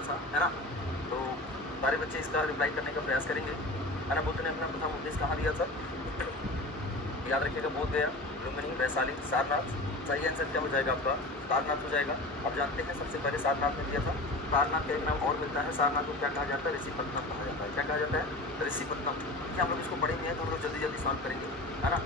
था, है ना। तो सारे बच्चे इसका रिप्लाई करने का प्रयास करेंगे, है ना। बुद्ध ने अपना प्रथम उपदेश कहाँ दिया था? याद रखिएगा, बोध गया, लुम्बिनी, वैशाली, सारनाथ। सही आंसर क्या हो जाएगा आपका? सारनाथ हो जाएगा। अब जानते हैं सबसे पहले सारनाथ में दिया था। सारनाथ का एक नाम और मिलता है, सारनाथ को क्या कहा जाता है? ऋषिपत्तनम कहा जाता है। क्या कहा जाता है? ऋषिपत्तनम। देखिए हम लोग इसको पढ़ेंगे तो हम लोग जल्दी जल्दी सॉल्व करेंगे, है ना।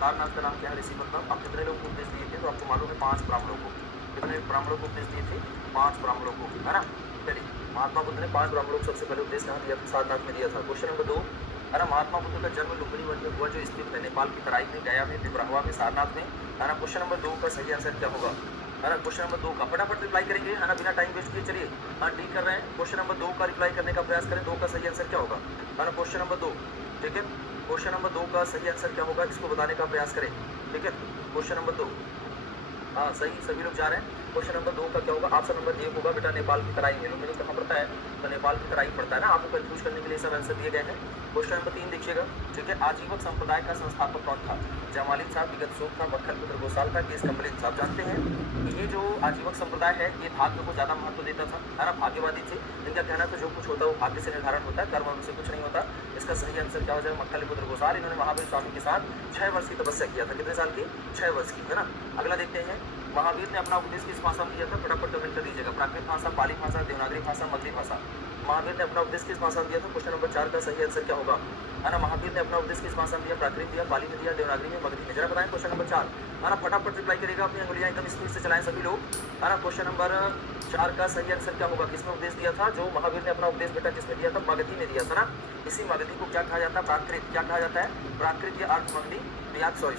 सारनाथ का नाम क्या है? ऋषिपत्तनम। अब कितने लोग को उपदेश दिए थे? तो आपको मालूम है 5 ब्राह्मणों को। कितने ब्राह्मणों को उपदेश दिए थे? 5 ब्राह्मणों को, है ना। चलिए, महात्मा बुद्ध ने 5 ब्राह्मणों को सबसे पहले उपदेश कहाँ दिया था? सारनाथ में दिया था। क्वेश्चन नंबर 2, है ना। महात्मा बुद्ध का जन्म लुम्बिनी वन में हुआ, जो स्थित है नेपाल की तराई में, गया में, पिपराहुआ में, सारनाथ में, है ना। क्वेश्चन नंबर 2 का सही आंसर क्या होगा? है ना। क्वेश्चन नंबर 2 का फटाफट रिप्लाई करेंगे, है ना, बिना टाइम वेस्ट किए। चलिए, हाँ ठीक कर रहे हैं। क्वेश्चन नंबर 2 का रिप्लाई करने का प्रयास करें। 2 का सही आंसर क्या होगा? है ना। क्वेश्चन नंबर 2, ठीक है। क्वेश्चन नंबर 2 का सही आंसर क्या होगा, इसको बताने का प्रयास करें, ठीक है। क्वेश्चन नंबर 2, हाँ सही, सभी लोग जा रहे हैं। क्वेश्चन नंबर 2 का क्या होगा? ऑप्शन नंबर 1 होगा बेटा, नेपाल की तराई में। लुम्बिनी कहाँ पड़ता है? तो नेपाल की तराई पड़ता है ना। आपको कंफ्यूज करने के लिए सब आंसर दिए गए हैं। क्वेश्चन नंबर 3 देखिएगा, ठीक है। आजीवक संप्रदाय का संस्थापक कौन था? जयमालिन साहब, विगत सूख था, मक्खन पुत्र गोसाल था, केस कमलिन साहब। जानते हैं कि ये जो आजीवक संप्रदाय है, ये भाग्य को ज़्यादा महत्व देता था, है ना। भाग्यवादी थे। इनका कहना था जो कुछ होता है वो भाग्य से निर्धारण होता है, कर्म से कुछ नहीं होता। इसका सही आंसर क्या हो जाएगा? मक्खन पुत्र गोसाल। इन्होंने महावीर स्वामी के साथ 6 वर्ष की तपस्या किया था। कितने साल की? 6 वर्ष की, है ना। अगला देखते हैं, महावीर ने अपना उपदेश किस भाषा में दिया था? फटाफट कमेंट कर दीजिएगा। प्राकृत भाषा, पाली भाषा, देवनागरी भाषा, मगधी भाषा। महावीर ने अपना उपदेश किस भाषा में दिया था? क्वेश्चन नंबर 4 का सही आंसर क्या होगा? है ना। महावीर ने अपना उपदेश किस भाषा में दिया? प्राकृत दिया, पाली में दिया, देवनागरी में, मगधी में। जरा बताएं क्वेश्चन नंबर 4, है ना। फटाफट रिप्लाई करेगा, अपनी अंगुलियां एकदम स्पीड से चलाएं सभी लोग, है ना। क्वेश्चन नंबर 4 का सही आंसर क्या होगा? किसमें उपदेश दिया था? जो महावीर ने अपना उपदेश बेटा किसमें दिया था? मगधी में दिया था ना। इसी मगधी को क्या कहा जाता है? प्राकृत। क्या कहा जाता है? प्राकृत या अर्थ मगधी। याद, सॉरी,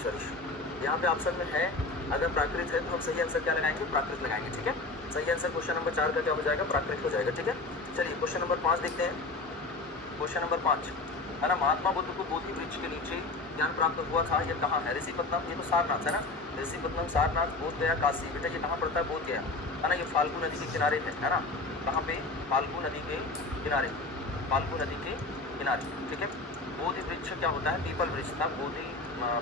यहाँ पे ऑप्शन में है, अगर प्राकृत है तो हम सही आंसर क्या लगाएंगे? प्राकृत लगाएंगे, ठीक है। सही आंसर क्वेश्चन नंबर 4 का क्या हो जाएगा? प्राकृत हो जाएगा, ठीक है। चलिए क्वेश्चन नंबर 5 देखते हैं। क्वेश्चन नंबर 5, है ना। महात्मा बुद्ध को बोधि वृक्ष के नीचे ज्ञान प्राप्त हुआ था, ये कहाँ है? ऋषिपत्तनम। ये तो सारनाथ है ना। ऋषिपत्तनम, सारनाथ, बोध गया, काशी। बेटा ये कहाँ पड़ता है? बोध गया, है ना। ये फाल्गु नदी के किनारे है ना। कहाँ पे? फाल्गु नदी के किनारे, फाल्गु नदी के किनारे, ठीक है। बोधि वृक्ष क्या होता है? पीपल वृक्ष था। बोधि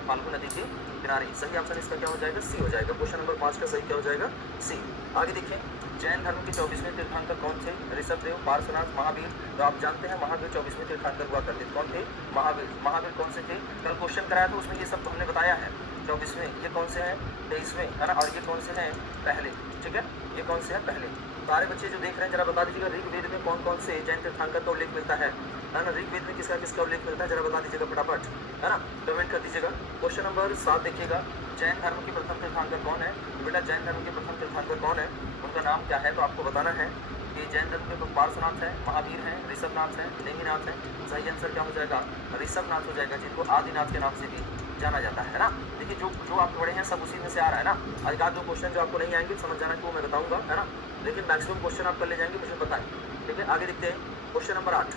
फाल्गु नदी के किनारे। सही ऑप्शन इसका क्या हो जाएगा? सी हो जाएगा। क्वेश्चन नंबर 5 का सही क्या हो जाएगा? सी। आगे देखिए, जैन धर्म के 24वें तीर्थंकर कौन थे? ऋषभदेव, पार्श्वनाथ, महावीर। तो आप जानते हैं महावीर 24वें तीर्थंकर हुआ करते थे। कौन थे? महावीर। महावीर कौन से थे? कल क्वेश्चन कराया था, उसमें ये सब हमने बताया है। 24वें, ये कौन से हैं? 23वें, है ना। और ये कौन से हैं? पहले, ठीक है। ये कौन से हैं? पहले। सारे बच्चे जो देख रहे हैं जरा बता दीजिएगा, ऋग्वेद में कौन कौन से जैन तीर्थंकर का उल्लेख मिलता है ना। ऋग्वेद में किसका किसका उल्लेख मिलता है? जरा बता दीजिएगा फटाफट, है ना। कमेंट कर दीजिएगा। क्वेश्चन नंबर 7 देखिएगा, जैन धर्म के प्रथम तीर्थंकर कौन है? बेटा जैन धर्म के प्रथम तीर्थंकर कौन है? उनका नाम क्या है? तो आपको बताना है कि जैन धर्म के पार्श्वनाथ है, महावीर हैं, ऋषभनाथ है, नेमिनाथ है। सही आंसर क्या हो जाएगा? ऋषभनाथ हो जाएगा, जिनको आदिनाथ के नाम से भी जाना जाता है ना। देखिए जो आप पढ़े हैं सब उसी में से आ रहा है ना। आज का 2 क्वेश्चन जो आपको नहीं आएंगे समझ जाना कि वो मैं बताऊंगा, है ना। लेकिन मैक्सिमम क्वेश्चन आप कर ले जाएंगे, मुझे पता है, ठीक है। आगे देखते हैं, क्वेश्चन नंबर 8,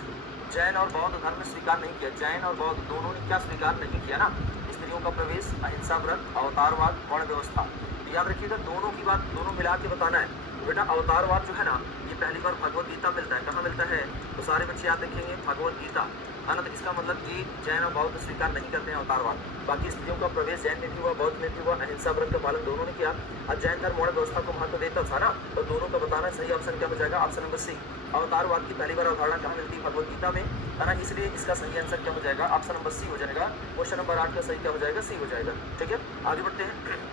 जैन और बौद्ध धर्म स्वीकार नहीं किया। जैन और बौद्ध दोनों ने क्या स्वीकार नहीं किया ना? स्त्रियों का प्रवेश, अहिंसा व्रत, अवतारवाद, वर्ण व्यवस्था। याद रखिएगा, दोनों की बात दोनों मिला के बताना है बेटा। अवतारवाद जो है ना, ये पहली बार भगवत गीता मिलता है। कहाँ मिलता है? तो सारे बच्चे याद रखेंगे, भगवत गीता, है ना। तो इसका मतलब कि जैन और बौद्ध स्वीकार नहीं करते हैं अवतारवाद। बाकी स्त्रियों का प्रवेश जैन में भी हुआ, बौद्ध में भी हुआ, अहिंसा व्रत का पालन दोनों ने किया। और जैन धर्म वर्ण व्यवस्था को महत्व देता था ना। तो दोनों का बताना सही ऑप्शन क्या हो जाएगा? Option number C. अवतारवाद की पहली बार अवधारणा कहाँ मिलती है? भगवत गीता में, है ना। इसलिए इसका सही आंसर क्या हो जाएगा? ऑप्शन नंबर सी हो जाएगा। क्वेश्चन नंबर 8 का सही क्या हो जाएगा? सी हो जाएगा, ठीक है। आगे बढ़ते हैं,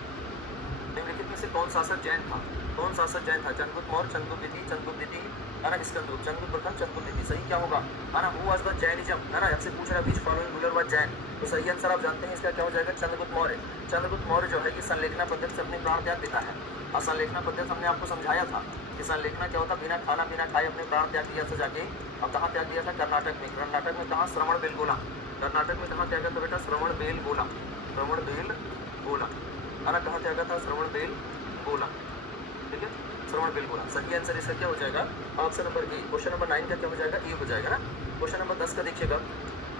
निम्नलिखित में से कौन शासक जैन था? कौन शासक जैन था? चंद्रगुप्त मौर्य, चंद्रगुप्त द्वितीय, है ना। स्कंदगुप्त, चंद्रगुप्त प्रथम, चंद्रगुप्त द्वितीय। सही क्या होगा? है ना। हु वाज द जैनिज्म, है ना। आपसे पूछ रहा है which following ruler was Jain. तो सही आंसर आप जानते हैं इसका क्या हो जाएगा? चंद्रगुप्त मौर्य। चंद्रगुप्त मौर्य जो है कि संलेखना पद्धति से अपने प्राण त्याग देता है। और संलेखना पद्धति हमने आपको समझाया था कि संलेखना क्या होता? बिना खाना बिना खाए अपने प्राण त्याग दिया था जाके। अब कहाँ त्याग दिया था? कर्नाटक में। कर्नाटक में कहाँ? श्रवण बेलगोला। कर्नाटक में कहाँ त्यागा था बेटा? श्रवण बेलगोला, श्रवण बेलगोला, है ना। कहाँ त्यागा था? श्रवण बेलगोला, ठीक है। श्रवण बेलगोला। सही आंसर इसका क्या हो जाएगा? Option number A. Question number 9 का क्या हो जाएगा? ए हो जाएगा ना। क्वेश्चन नंबर 10 का देखिएगा,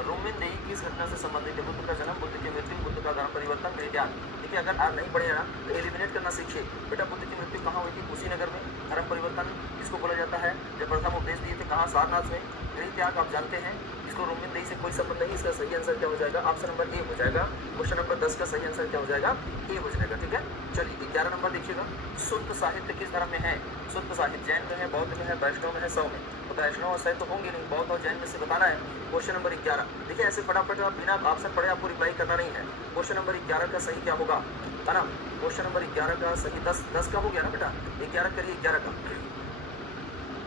रोमिन देही किस घटना से संबंधित है? बुद्ध का जन्म, बुद्ध की मृत्यु, बुद्ध का धर्म परिवर्तन, ज्ञान। देखिए अगर आप नहीं पढ़े ना तो एलिमिनेट करना सीखिए बेटा। बुद्ध की मृत्यु कहाँ हुई थी? कुशीनगर में। धर्म परिवर्तन किसको बोला जाता है? जब प्रथम उपदेश दिए थे कहाँ? सारनाथ में। गृह त्याग आप जानते हैं इसको रोमिन से कोई संबंध नहीं, इसका सही आंसर क्या हो जाएगा, ऑप्शन नंबर ए हो जाएगा। क्वेश्चन नंबर 10 का सही आंसर क्या हो जाएगा, ए हो जाएगा। ठीक है, चलिए 11 नंबर देखिएगा, शुद्ध साहित्य किस धर्म में है? शुद्ध साहित्य जैन में है, बौद्ध में है, वैष्णव में है, शैव में। तो वैष्णव और शैव तो होंगे नहीं, बौद्ध और जैन में से बताना है। क्वेश्चन नंबर 11, देखिए ऐसे फटाफट आप बिना ऑप्शन पढ़े आपको रिप्लाई करना नहीं है। क्वेश्चन नंबर 11 का सही क्या होगा, है ना? क्वेश्चन नंबर 11 का सही 10 का हो गया ना बेटा, 11 करिए 11 का।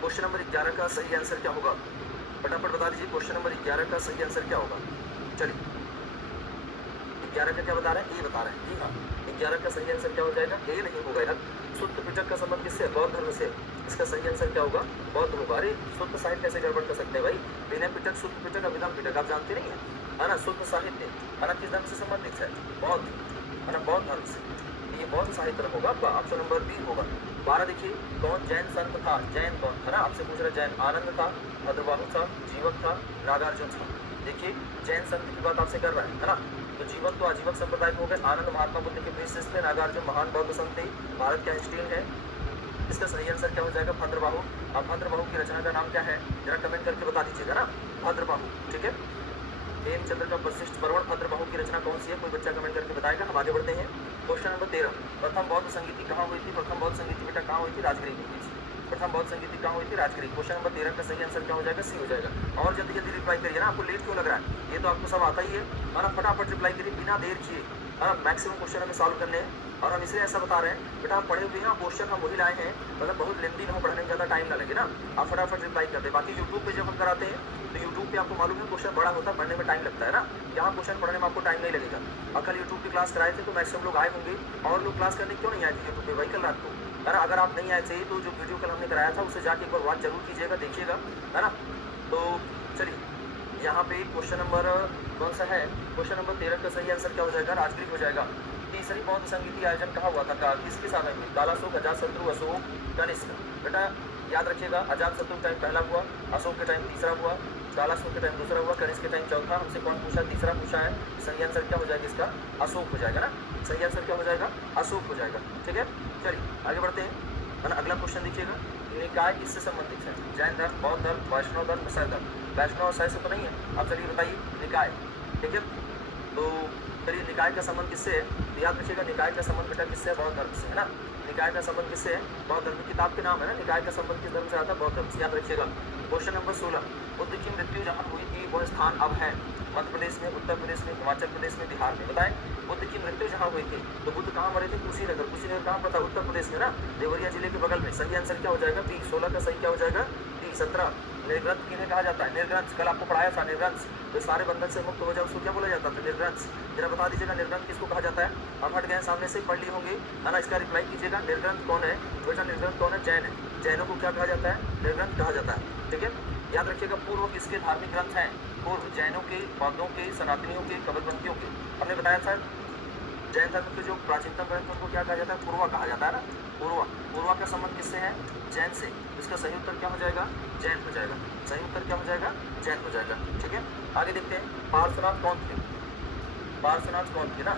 क्वेश्चन नंबर 11 का सही आंसर क्या होगा, फटाफट बता दीजिए। क्वेश्चन नंबर 11 का सही आंसर क्या होगा? चलिए 11 का क्या बता रहे हैं, ए बता रहे हैं। जी हाँ, 11 का सही आंसर क्या हो जाएगा, ए नहीं होगा यार। शुद्ध पिटक का संबंध किससे, बौद्ध धर्म से। इसका सही आंसर क्या होगा, बौद्ध होगा। अरे शुद्ध साहित्य कैसे गड़बड़ कर सकते हैं भाई, विनय पिटक, शुद्ध पिटक, अभिधान पिटक आप जानते नहीं है ना? शुद्ध साहित्य है ना, किस धर्म से संबंधित है, बौद्ध, है ना, बौद्ध धर्म से। ये बौद्ध साहित्य होगा आपका, ऑप्शन नंबर बी होगा। 12 देखिए, कौन जैन संत था, जैन कौन है ना, आपसे पूछ रहे जैन, आनंद था, भद्रबाहु था, जीवक था, नागार्जुन था। देखिए जैन संत की बात आपसे कर रहा है ना, तो जीवक तो आजीवक संप्रदाय हो गए, आनंद महात्मा बुद्ध के प्रिय शिष्य थे, नागार्जुन महान बौद्ध संत थे, भारत का हिस्ट्रियन है। इसका सही आंसर क्या हो जाएगा, भद्रबाहु। अब भद्रबाहु की रचना का नाम क्या है, जरा कमेंट करके बता दीजिएगा ना, भद्रबाहु। ठीक है, हेमचंद्र का प्रशिष्ट पर्वण भद्रबाहु की रचना कौन सी है, कोई बच्चा कमेंट करके बताएगा। हम आगे बढ़ते हैं। क्वेश्चन नंबर 13, प्रथम बौद्ध संगीति कहाँ हुई थी? प्रथम बौद्ध संगीति बेटा कहाँ हुई थी, राजगीर में हुई थी। प्रथम बौद्ध संगीति कहाँ हुई थी, राजगीर। क्वेश्चन नंबर 13 का सही आंसर क्या हो जाएगा, सी हो जाएगा। और जल्दी जल्दी रिप्लाई करिए ना, आपको लेट क्यों लग रहा है, ये तो आपको सब आता ही है ना, फटाफट रिप्लाई करिए बिना देर किए। मैक्सिमम क्वेश्चन हमें सॉल्व करने हैं, और हम इसलिए ऐसा बता रहे हैं बेटा, हम पढ़े हुए हैं क्वेश्चन, हम वही लाए हैं, मतलब बहुत लेंदी ना हो, पढ़ने में ज़्यादा टाइम ना लगे ना, आप फटाफट रिप्लाई कर दे। बाकी यूट्यूब पे जब हम कराते हैं तो यूट्यूब पे आपको मालूम है क्वेश्चन बड़ा होता है, पढ़ने में टाइम लगता है ना, यहाँ क्वेश्चन पढ़ने में आपको टाइम नहीं लगेगा। और कल यूट्यूब की क्लास कराए थे तो मैक्सिमम लोग आए होंगे, और लोग क्लास करने क्यों नहीं आए थे यूट्यूब पे भाई कल रात को, है ना? अगर आप नहीं आए थे तो जो वीडियो कल हमने कराया था उसे जाके एक बार वॉच जरूर कीजिएगा, देखिएगा, है ना? तो चलिए यहाँ पे क्वेश्चन नंबर कौन सा है, क्वेश्चन नंबर 13 का सही आंसर क्या हो जाएगा, राजगीर हो जाएगा। तीसरी बौद्ध संगीति आयोजन कहाँ हुआ था, किसके समय में? कालाशोक, अजातशत्रु, अशोक, कनिष्क। बेटा याद रखिएगा, अजातशत्रु के टाइम पहला हुआ, अशोक के टाइम तीसरा हुआ, कालाशोक के टाइम दूसरा हुआ, कनिष्क के टाइम चौथा। हमसे कौन पूछा, तीसरा पूछा है। सही आंसर क्या हो जाएगा इसका, अशोक हो जाएगा ना, सही आंसर क्या हो जाएगा, अशोक हो जाएगा। ठीक है, चलिए आगे बढ़ते हैं, है ना? अगला क्वेश्चन देखिएगा, निकाय किससे संबंधित है, जैन धर्म, बौद्ध धर्म, वैष्णव धर्म, शैव धर्म। वैष्णव और शैव से तो नहीं है, अब चलिए बताइए निकाय। ठीक है, तो चलिए निकाय का संबंध किससे है, याद रखिएगा, निकाय का संबंध बेटा किससे है, बौद्ध धर्म से, है ना? निकाय का संबंध किससे है, बौद्ध धर्म। किताब के नाम है ना, निकाय का संबंध किस धर्म से आता है, बौद्ध धर्म से, याद रखिएगा। क्वेश्चन नंबर 16, बुद्ध की मृत्यु जहाँ हुई थी वह स्थान अब है मध्य प्रदेश में, उत्तर प्रदेश में, हिमाचल प्रदेश में, बिहार में। बताएं बुद्ध की मृत्यु जहाँ हुई थी तो बुद्ध कहाँ मरे थे, कुशीनगर। कुशीनगर कहाँ पता, उत्तर प्रदेश में ना, देवरिया जिले के बगल में। सही आंसर क्या हो जाएगा, बी। 16 का सही क्या हो जाएगा, बी। 17, निर्ग्रंथ किन्हें कहा जाता है, निर्ग्रंथ। कल आपको पढ़ाया था निर्ग्रंथ, तो सारे बंधन से मुक्त हो जाए उसको क्या बोला जाता था, निर्ग्रंथ। जरा बता दीजिएगा निर्ग्रंथ किसको कहा जाता है। हम हट गए सामने से, पढ़ लिए होंगे, है ना? इसका रिप्लाई कीजिएगा, निर्ग्रंथ कौन है बेटा, निर्ग्रंथ कौन है, जैन है। जैनों को क्या कहा जाता है, निर्ग्रंथ कहा जाता है। ठीक है, याद रखिएगा, पूर्व किसके धार्मिक ग्रंथ हैं, पूर्व जैनों के, बौद्धों के, सनातनियों के, कबरपंथियों के। हमने बताया था जैन धर्म के जो प्राचीनतम ग्रंथ उनको क्या कहा जाता है, पूर्वा कहा जाता है ना, पूर्वा। पूर्वा का संबंध किससे है, जैन से। इसका सही उत्तर क्या हो जाएगा, जैन हो जाएगा। सही उत्तर क्या हो जाएगा, जैन हो जाएगा। ठीक है, आगे देखते हैं, पार्श्वनाथ कौन थे, पार्श्वनाथ कौन थे ना,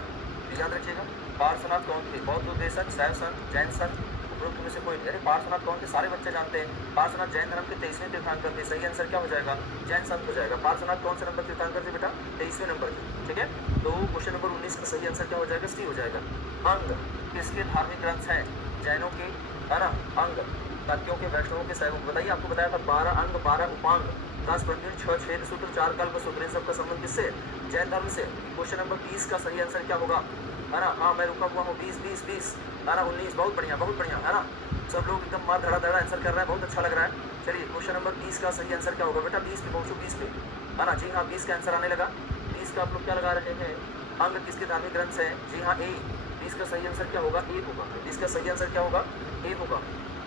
याद रखिएगा, पार्श्वनाथ कौन थे, बौद्ध उपदेशक, शैव संत, जैन संत, उपरोक्त में से कोई नहीं। अरे पार्श्वनाथ कौन थे, सारे बच्चे जानते हैं, पार्श्वनाथ जैन धर्म के 23वें तीर्थंकर थे। सही आंसर क्या हो जाएगा, जैन संत हो जाएगा। पार्श्वनाथ कौन से नंबर तीर्थंकर थे बेटा, 23वें नंबर के। ठीक है, तो क्वेश्चन नंबर 19 का सही आंसर क्या हो जाएगा, सी हो जाएगा। अंग किसके धार्मिक ग्रंथ हैं, जैनों के, है ना? अंग शाक्यों के, वैष्णवों के, शैवों के। बताइए, आपको बताया था 12 अंग, 12 उपांग, 10 बंधन, 6 छेद सूत्र, 4 कल्प सूत्र, इन सबका संबंध किससे, जैन धर्म से। क्वेश्चन नंबर 20 का सही आंसर क्या होगा, है ना? हाँ मैं रुका हुआ हूँ, 20, है ना? 19, बहुत बढ़िया, बहुत बढ़िया, है ना? सब लोग एकदम मार धड़ा धड़ा आंसर कर रहे हैं, बहुत अच्छा लग रहा है। चलिए क्वेश्चन नंबर 20 का सही आंसर क्या होगा बेटा, 20 पे पहुँचो, 20 पे, है ना? जी हाँ, 20 का आंसर आने लगा। 20 का आप लोग क्या लगा रहे हैं, अंग किसके धार्मिक ग्रंथ हैं, जी हाँ, ए। 20 का सही आंसर क्या होगा, ए होगा। 20 का सही आंसर क्या होगा, ए होगा।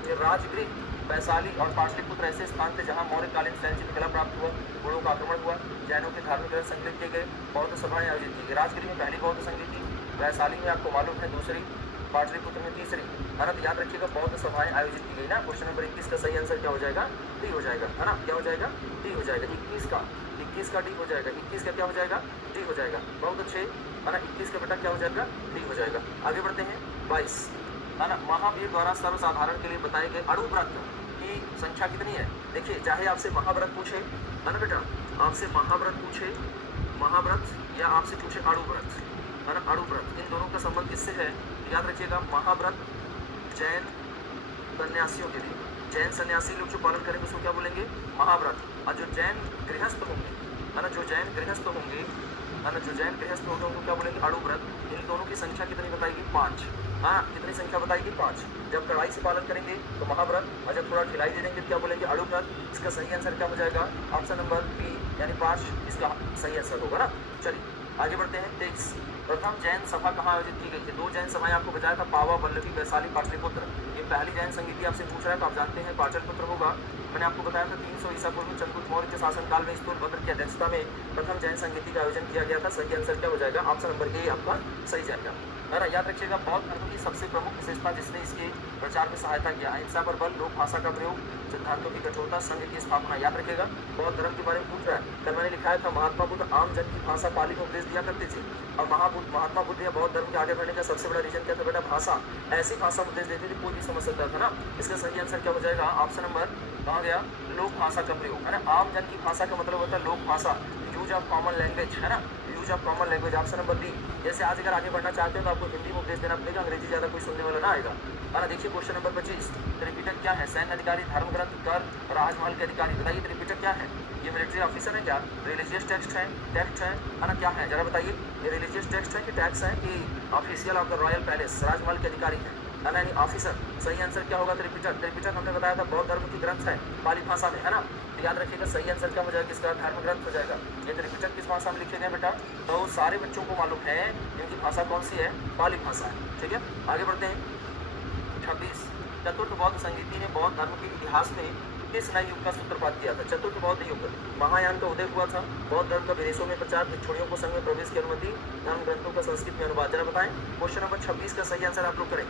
राजगृह, वैशाली और पाटलिपुत्र ऐसे स्थान थे जहाँ मौर्यकालीन शैलचित्र कला प्राप्त हुआ, गुणों का आक्रमण हुआ, जैनों के धार्मिक ग्रंथ संकलित किए गए, बौद्ध सभाएं आयोजित की गई। राजगृह में पहली बौद्ध संगीति, वैशाली में आपको मालूम है दूसरी, पाटलिपुत्र में तीसरी, है ना? तो याद रखिएगा, बौद्ध सभाएं आयोजित की गई ना। क्वेश्चन नंबर 21 का सही आंसर क्या हो जाएगा, डी हो जाएगा, है ना? क्या हो जाएगा, डी हो जाएगा। 21 का डी हो जाएगा। 21 का क्या हो जाएगा, डी हो जाएगा। बहुत अच्छे, है ना? 21 का बेटा क्या हो जाएगा, डी हो जाएगा। आगे बढ़ते हैं, 22, है ना? महावीर द्वारा सर्वसाधारण के लिए बताए गए अणु व्रत, की संख्या कितनी है। देखिए चाहे आपसे महाव्रत पूछे, है ना बेटा, आपसे महाव्रत पूछे, महाव्रत या आपसे पूछे अणुव्रत, है ना, अणुव्रत, इन दोनों का संबंध किससे है याद रखिएगा। महाव्रत जैन सन्यासियों के लिए, जैन सन्यासी लोग जो पालन करेंगे उसको क्या बोलेंगे, महाव्रत। और जो जैन गृहस्थ होंगे, है ना, जो जैन गृहस्थ होंगे, है ना, जो जैन गृहस्थ होंगे उनको क्या बोलेंगे, अणुव्रत। इन दोनों की संख्या कितनी बताएगी, 5। हाँ, कितनी संख्या बताएगी, 5। जब कड़ाई से पालन करेंगे तो महाव्रत, और जब थोड़ा खिलाई दे देंगे तो क्या बोलेंगे, अणुव्रत। इसका सही आंसर क्या हो जाएगा, ऑप्शन नंबर बी यानी 5 इसका सही आंसर होगा ना। चलिए आगे बढ़ते हैं। 23 प्रथम जैन सभा कहाँ आयोजित की गई थी। 2 जैन सभाएं आपको बताया था, पावा, वल्लभी, वैशाली, पाटलिपुत्र। ये पहली जैन संगीति आपसे पूछ रहा है तो आप जानते हैं पाटलिपुत्र होगा। मैंने आपको बताया था 300 ईसा पूर्व में चंद्रगुप्त मौर्य के शासनकाल में स्थूलभद्र की अध्यक्षता में प्रथम जैन संगीति का आयोजन किया गया था। सही आंसर क्या हो जाएगा, ऑप्शन नंबर ए आपका सही जाएगा, है ना। याद रखिएगा बौद्ध धर्म की सबसे प्रमुख विशेषता जिसने इसके प्रचार में सहायता किया, अहिंसा पर बल, लोक भाषा का प्रयोग, सिद्धांतों की कठोरता, संघ की स्थापना। याद रखिएगा बौद्ध धर्म के बारे में पूछ रहा है। कल मैंने लिखाया था महात्मा बुद्ध आम जन की भाषा पाली में उपदेश दिया करते थे, और महात्मा बुद्ध या बौद्ध धर्म के आगे बढ़ने का सबसे बड़ा रीजन क्या था बेटा, भाषा। ऐसी भाषा में उपदेश देते थे कोई भी समझ सकता था ना। इसका सही आंसर क्या हो जाएगा, ऑप्शन नंबर कहाँ गया, लोक भाषा का प्रयोग, है ना। आम जन की भाषा का मतलब होता है लोक भाषा, यूज ऑफ कॉमन लैंग्वेज, है ना, use of common language, option number B. जैसे आज अगर आगे बढ़ना चाहते हैं तो आपको हिंदी में उपदेश देना पड़ेगा, अंग्रेजी ज़्यादा कोई सुनने वाला ना आएगा, है ना। देखिए क्वेश्चन नंबर 25, त्रिपिटक क्या है, सैन्य अधिकारी, धर्म ग्रंथ, कर, राजमहल के अधिकारी। बताइए त्रिपिटक क्या है, ये मिलिट्री ऑफिसर है क्या, रिलीजियस टेक्स्ट है ना, क्या है जरा बताइए। ये रिलीजियस टेक्स्ट है कि टैक्स है कि official of the royal palace, राजमहल के अधिकारी है ना, यानी ऑफिसर। सही आंसर क्या होगा, त्रिपिटक। त्रिपिटक हमने बताया था बौद्ध धर्म की ग्रंथ है पाली भाषा में, है ना। तो याद रखिएगा सही आंसर क्या हो जाएगा, इसका धर्म ग्रंथ हो जाएगा। ये त्रिपिटक किस भाषा में लिखे गए बेटा, तो सारे बच्चों को मालूम है इनकी भाषा कौन सी है, पाली भाषा है। ठीक है आगे बढ़ते हैं। 26 चतुर्थ बौद्ध संगीति ने बौद्ध धर्म के इतिहास में किस नए युग का सूत्रपात किया था। चतुर्थ बौद्ध युग, महायान का उदय हुआ था, बौद्ध धर्म का विदेशों में प्रचार, भिक्षुणियों को संघ में प्रवेश की अनुमति, धर्म ग्रंथों का संस्कृत में अनुवाद। जरा बताएं क्वेश्चन नंबर 26 का सही आंसर आप लोग करें।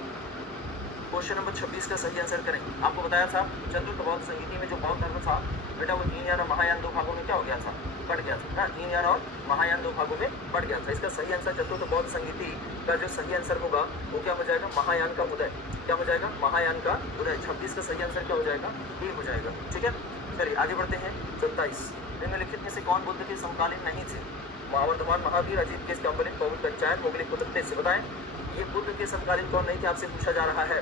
क्वेश्चन नंबर 26 का सही आंसर करें। आपको बताया था चतुर्थ बौद्ध संगीति में जो बौद्ध धर्म था बेटा वो हीनयान और महायान 2 भागों में क्या हो गया था, बढ़ गया था ना। हीनयान और महायान 2 भागों में बढ़ गया था। इसका सही आंसर चतुर्थ बौद्ध संगीति का जो सही आंसर होगा वो क्या हो जाएगा, महायान का उदय। क्या हो जाएगा, महायान का उदय। 26 का सही आंसर क्या हो जाएगा, ये हो जाएगा। ठीक है चलिए आगे बढ़ते हैं। 27 निम्नलिखित में से कौन बुद्ध के समकालीन नहीं थे। वर्तमान महावीर, अजीत केस काम्बलिन, पवन पंचायत, मोगली पुत्र से। बताएं ये बुद्ध के समकालीन कौन नहीं थे, आपसे पूछा जा रहा है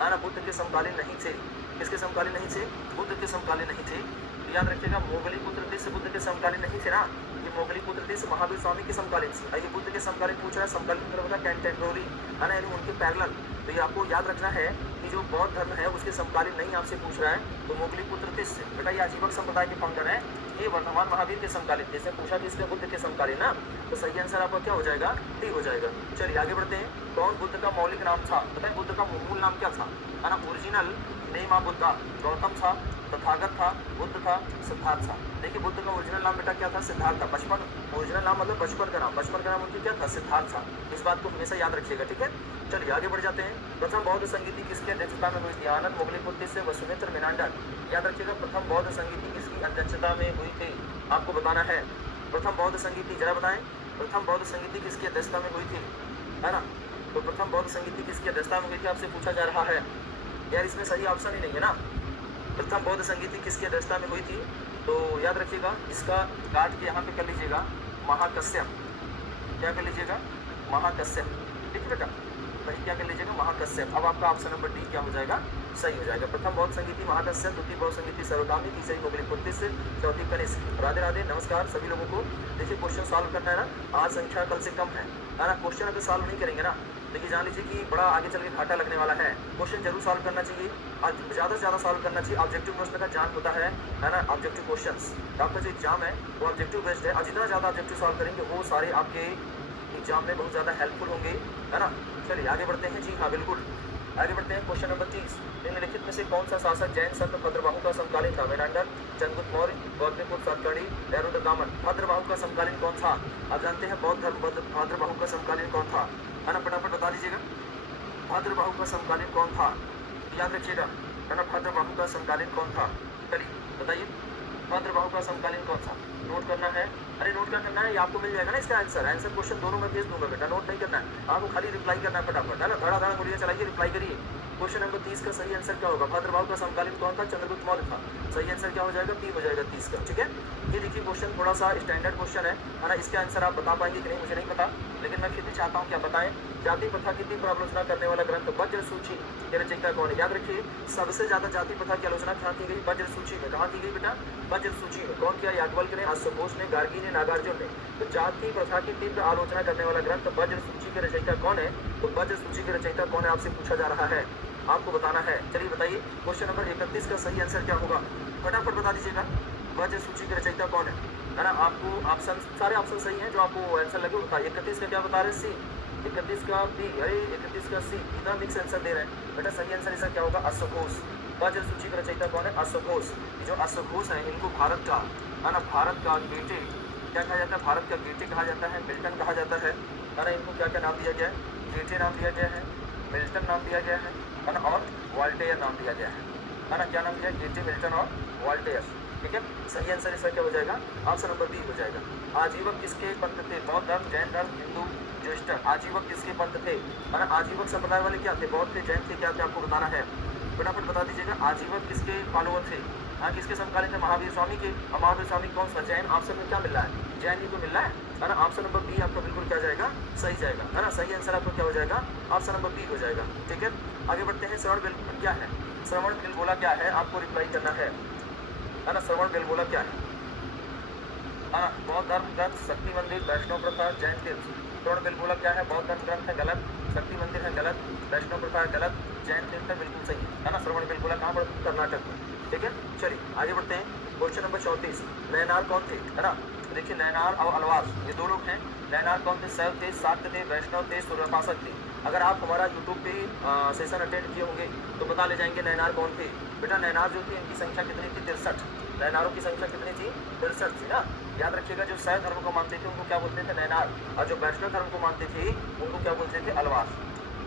ना। बुद्ध के समकालीन नहीं थे, किसके समकालीन नहीं थे, बुद्ध के समकालीन नहीं थे। तो याद रखिएगा मोगली पुत्र से बुद्ध के समकालीन नहीं थे ना। ये मोगली पुत्र से महावीर स्वामी के समकालीन थी। ये बुद्ध के समकालीन पूछ रहा है, समकालीन मतलब होता है कंटेम्पोररी, है ना, यानी उनके पैरेलल। तो ये आपको याद रखना है कि जो बौद्ध धर्म है उसके समकालीन नहीं आपसे पूछ रहा है तो मोगली पुत्र से बेटा ये आजीवक संप्रदाय के फाउंडर है, ये वर्तमान महावीर के समकालीन। जैसे पूछा कि इसके बुद्ध के समकालीन ना, तो सही आंसर आपका क्या हो जाएगा, डी हो जाएगा। चलिए आगे बढ़ते हैं। कौन बुद्ध का मौलिक नाम था, बताए बुद्ध का मूल नाम क्या था, है ना। Original name of Buddha, Gautam था, तथागत था, बुद्ध था, सिद्धार्थ था। देखिए बुद्ध का ओरिजिनल नाम बेटा क्या था, सिद्धार्थ था। बचपन ओरिजिनल नाम मतलब बचपन का नाम, बचपन का नाम उनकी क्या था, सिद्धार्थ था। इस बात को हमेशा याद रखिएगा। ठीक है चलिए आगे बढ़ जाते हैं। प्रथम बौद्ध संगीति किसकी अध्यक्षता में हुई थी, आनंद मोगली पुत्र से वसुमित्र मेनांडर। याद रखिएगा प्रथम बौद्ध संगीति किसकी अध्यक्षता में हुई थी, आपको बताना है। प्रथम बौद्ध संगीति जरा बताएं, प्रथम बौद्ध संगीति किसकी अध्यक्षता में हुई थी, है ना। तो प्रथम बौद्ध संगीति किसकी अध्यक्षता में हुई थी आपसे पूछा जा रहा है। यार इसमें सही ऑप्शन ही नहीं है ना। प्रथम बौद्ध संगीति किसकी अध्यक्षता में हुई थी, तो याद रखिएगा इसका काट के यहाँ पे कर लीजिएगा, महाकश्यप। क्या कर लीजिएगा, महाकश्यप। ठीक है बेटा वही क्या कर लीजिएगा, महाकश्यप। अब आपका ऑप्शन नंबर डी क्या हो जाएगा, सही हो जाएगा। प्रथम बौद्ध संगीति महाकश्यप, द्वितीय बौद्ध संगीति सर्वगामी, तीसरी मोगली पुत्र से, चौथी कनिष्क। राधे राधे नमस्कार सभी लोगों को। देखिए क्वेश्चन सॉल्व करना है ना, आज संख्या कल से कम है ना। क्वेश्चन अगर सॉल्व नहीं करेंगे ना देखिए जान लीजिए कि बड़ा आगे चल के घाटा लगने वाला है। क्वेश्चन जरूर सॉल्व करना चाहिए और ज़्यादा से ज़्यादा सॉल्व करना चाहिए। ऑब्जेक्टिव प्रश्न का जान होता है ना। ऑब्जेक्टिव क्वेश्चंस आपका जो एग्जाम है वो ऑब्जेक्टिव बेस्ड है और जितना ज़्यादा ऑब्जेक्टिव सॉल्व करेंगे वो सारे आपके एग्जाम में बहुत ज़्यादा हेल्पफुल होंगे, है ना। चलिए आगे बढ़ते हैं। जी हाँ बिल्कुल आगे बढ़ते हैं। क्वेश्चन नंबर 30 निम्नलिखित में से कौन सा शासक जैन संत भद्रबाहु का समकालीन था। मेनांडर, चंद्रगुप्त मौर्य, गौतमीपुत्र सातकर्णी, दामन। भद्रबाहु का समकालीन कौन था, आप जानते हैं बौद्ध धर्म भद्रबाहु का समकालीन कौन था, है ना। फटाफट बता दीजिएगा भद्रबाहु का समकालीन कौन था, याद रखिएगा, है ना। भद्रबाहु का समकालीन कौन था, चलिए बताइए। भद्रबाहु का समकालीन कौन सा? नोट करना है। अरे नोट क्या करना है, ये आपको मिल जाएगा ना इसका आंसर। आंसर क्वेश्चन दोनों में भेज दूंगा बेटा, नोट नहीं करना है आपको, खाली रिप्लाई करना है फटाफट, है ना। धड़ा धड़ा गोलियां चलाइए, रिप्लाई करिए। क्वेश्चन नंबर 30 का सही आंसर क्या होगा? भद्रबाहु का समकालीन कौन था? चंद्रगुप्त मौर्य था। सही आंसर क्या हो जाएगा? पी हो जाएगा 30 का। ठीक है, ये देखिए क्वेश्चन थोड़ा सा स्टैंडर्ड क्वेश्चन है ना। इसके आंसर आप बता पाएंगे कि नहीं मुझे नहीं पता, लेकिन मैं फिर भी चाहता हूँ कि आप बताएं। जाति प्रथा की तीव्र आलोचना करने वाला ग्रंथ वज्र सूची के रचयिता कौन है? याद रखिए सबसे ज्यादा जाति प्रथा की आलोचना कहाँ की गई? वज्र सूची में। कहाँ की गई बेटा? वज्र सूची में। कौन किया? याज्ञवल्क्य ने, अश्वघोष ने, गार्गी ने, नागार्जुन ने। तो जाति प्रथा की तीव्र आलोचना करने वाला ग्रंथ वज्र सूची के रचयिता कौन है? तो वज्र सूची के रचयिता कौन है आपसे पूछा जा रहा है, आपको बताना है। चलिए बताइए क्वेश्चन नंबर 31 का सही आंसर क्या होगा? फटाफट बता दीजिएगा। वज्र सूची के रचयिता कौन है ना। आपको ऑप्शन, सारे ऑप्शन सही हैं जो आपको आंसर लगे उनका। 31 का क्या बता रहे हैं? सी। 31 का बी। अरे 31 का सी। इतना मिक्स आंसर दे रहे हैं बेटा। सही आंसर इसका क्या होगा? अश्वघोष। वज्र सूची का रचयिता कौन है? अश्वघोष। जो अश्वघोष है इनको भारत का, है ना, भारत का गेटे क्या कहा जाता है? भारत का गेटे कहा जाता है, मिल्टन कहा जाता है ना। इनको क्या क्या नाम दिया गया है? गेटे नाम दिया गया है, मिल्टन नाम दिया गया है ना, और वॉल्टेयर नाम दिया गया है ना। क्या नाम दिया? गेटे, मिल्टन और वॉल्टेयर। ठीक है, सही आंसर इसका क्या हो जाएगा? ऑप्शन नंबर बी हो जाएगा। आजीवक किसके पंथ थे? बौद्ध धर्म, जैन धर्म, हिंदू, ज्येष्ठ। आजीवक किसके पंथ थे? है ना। आजीवक संप्रदाय वाले क्या थे? बौद्ध थे, जैन थे, क्या थे आपको बताना है। फटाफट बता दीजिएगा। आजीवक किसके फॉलोअर थे? हाँ, किसके समकालीन थे? महावीर स्वामी के। और महावीर स्वामी कौन सा? जैन। ऑप्शन में क्या मिल रहा है? जैन ही तो मिल रहा है ना। ऑप्शन नंबर बी आपका बिल्कुल क्या जाएगा? सही जाएगा, है ना। सही आंसर आपको क्या हो जाएगा? ऑप्शन नंबर बी हो जाएगा। ठीक है, आगे बढ़ते हैं। श्रवण बेलगोला क्या है? श्रवण बेलगोला क्या है आपको रिप्लाई करना है ना। श्रवण बेलगोला क्या है? बौद्ध धर्म ग्रंथ, शक्ति मंदिर, वैष्णव प्रथा, जैन तीर्थ। श्रवण बेलगोला क्या है? बौद्ध धर्म ग्रंथ है, गलत। शक्ति मंदिर है, गलत। वैष्णव प्रथा है, गलत। जैन तीर्थ है, बिल्कुल सही, है ना। श्रवण बेलगोला कहाँ पर? कर्नाटक में। ठीक है, चलिए आगे बढ़ते हैं। Question number 34। नैनार कौन थे? है ना। देखिए नैनार और अलवार ये दो लोग हैं। नैनार कौन थे? शैव थे, शाक्त थे, वैष्णव थे, सूर्यपाशक थे। अगर आप हमारा यूट्यूब पे सेशन अटेंड किए होंगे तो पता ले जाएंगे नैनार कौन थे। बेटा नैनार जो थी इनकी संख्या कितनी थी? 63। नैनारों की संख्या कितनी थी? 63 थी ना। याद रखिएगा, जो शैव धर्म को मानते थे उनको क्या बोलते थे? नैनार। और जो वैष्णव धर्म को मानते थे उनको क्या बोलते थे? अलवार।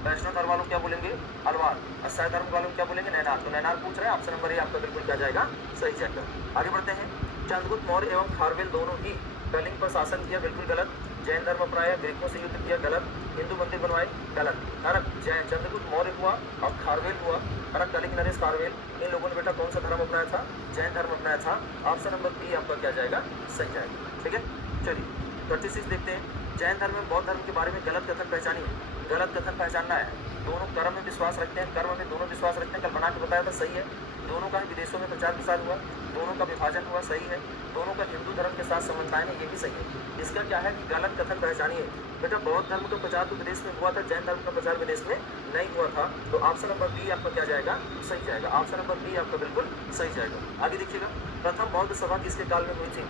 वैष्णव धर्म वालों क्या बोलेंगे? अलवार। और शैव धर्म वालों क्या बोलेंगे? नैनार। तो नैनार पूछ रहे हैं, ऑप्शन नंबर ए आपका बिल्कुल क्या जाएगा? सही जाएगा। आगे बढ़ते हैं। चंद्रगुप्त मौर्य एवं खारवेल दोनों ही कलिंग पर शासन किया, बिल्कुल गलत। जैन धर्म अपनाया, ग्रीकों से युद्ध किया, गलत। हिंदू मंदिर बनवाए, गलत, है ना। चंद्रगुप्त मौर्य हुआ और खारवेल हुआ, है ना। कलिंग नरेश खारवेल, इन लोगों ने बेटा कौन सा धर्म अपनाया था? जैन धर्म अपनाया था। ऑप्शन नंबर बी आपका क्या जाएगा? सही जाएगा। ठीक है, चलिए 36 देखते हैं। जैन धर्म में बौद्ध धर्म के बारे में गलत कथन पहचानिए। गलत कथन पहचानना है। दोनों कर्म में विश्वास रखते हैं, कर्म में दोनों विश्वास रखते हैं, कल बना के बताया था, सही है। दोनों का विदेशों में प्रचार प्रसार हुआ, दोनों का विभाजन हुआ, सही है। दोनों का हिंदू धर्म के साथ संबंध है, ये भी सही है। इसका क्या है कि गलत कथन पहचानिए। बेटा बौद्ध धर्म का प्रचार तो विदेश में हुआ था, जैन धर्म का प्रचार विदेश में नहीं हुआ था। तो ऑप्शन नंबर बी आपका क्या जाएगा? सही जाएगा। ऑप्शन नंबर बी आपका बिल्कुल सही जाएगा। आगे देखिएगा। प्रथम बौद्ध सभा किसके काल में हुई थी?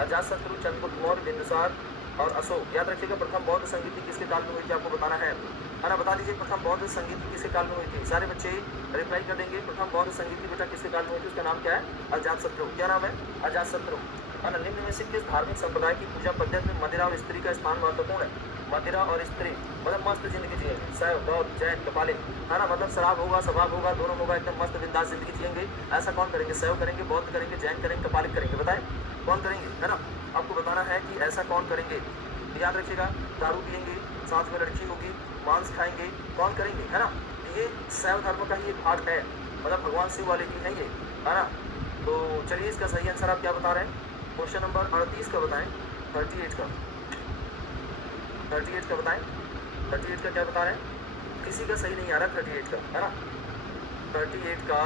अजातशत्रु, चंद्रगुप्त मौर्य, बिंदुसार और अशोक। याद रखिएगा प्रथम बौद्ध संगीति किसके काल में हुई थी आपको बताना है ना। बता दीजिए प्रथम बौद्ध संगीति किसके काल में हुई थी? सारे बच्चे रिप्लाई कर देंगे। प्रथम बौद्ध संगीति बेटा किसके काल में हुई थी? उसका नाम क्या है? अजातशत्रु। क्या नाम है? अजातशत्रु, है ना। निम्न में से किस धार्मिक संप्रदाय की पूजा पद्धति में मदिरा और स्त्री का स्थान महत्वपूर्ण है? मदिरा और स्त्री मतलब मस्त जिंदगी जिएंगे। शैव, बौद्ध, जैन, कपालिक, है ना। मतलब शराब होगा, शबाब होगा, दोनों होगा, एकदम मस्त बिंदास जिंदगी जिएंगे। ऐसा कौन करेंगे? शैव करेंगे, बौद्ध करेंगे, जैन करेंगे, कपालिक करेंगे? बताएं कौन करेंगे, है ना। आपको बताना है कि ऐसा कौन करेंगे। याद रखिएगा, दारू पिएंगे, साथ में लड़की होगी, मांस खाएंगे, कौन करेंगे, है ना। ये शैव धर्म का ही एक भाग है, मतलब भगवान शिव वाले ही हैं ये, है ना। तो चलिए इसका सही आंसर आप क्या बता रहे हैं? क्वेश्चन नंबर 38 का बताएं। 38 का बताएं। 38 का क्या बता रहे हैं? किसी का सही नहीं आ रहा 38 का, है ना। 38 का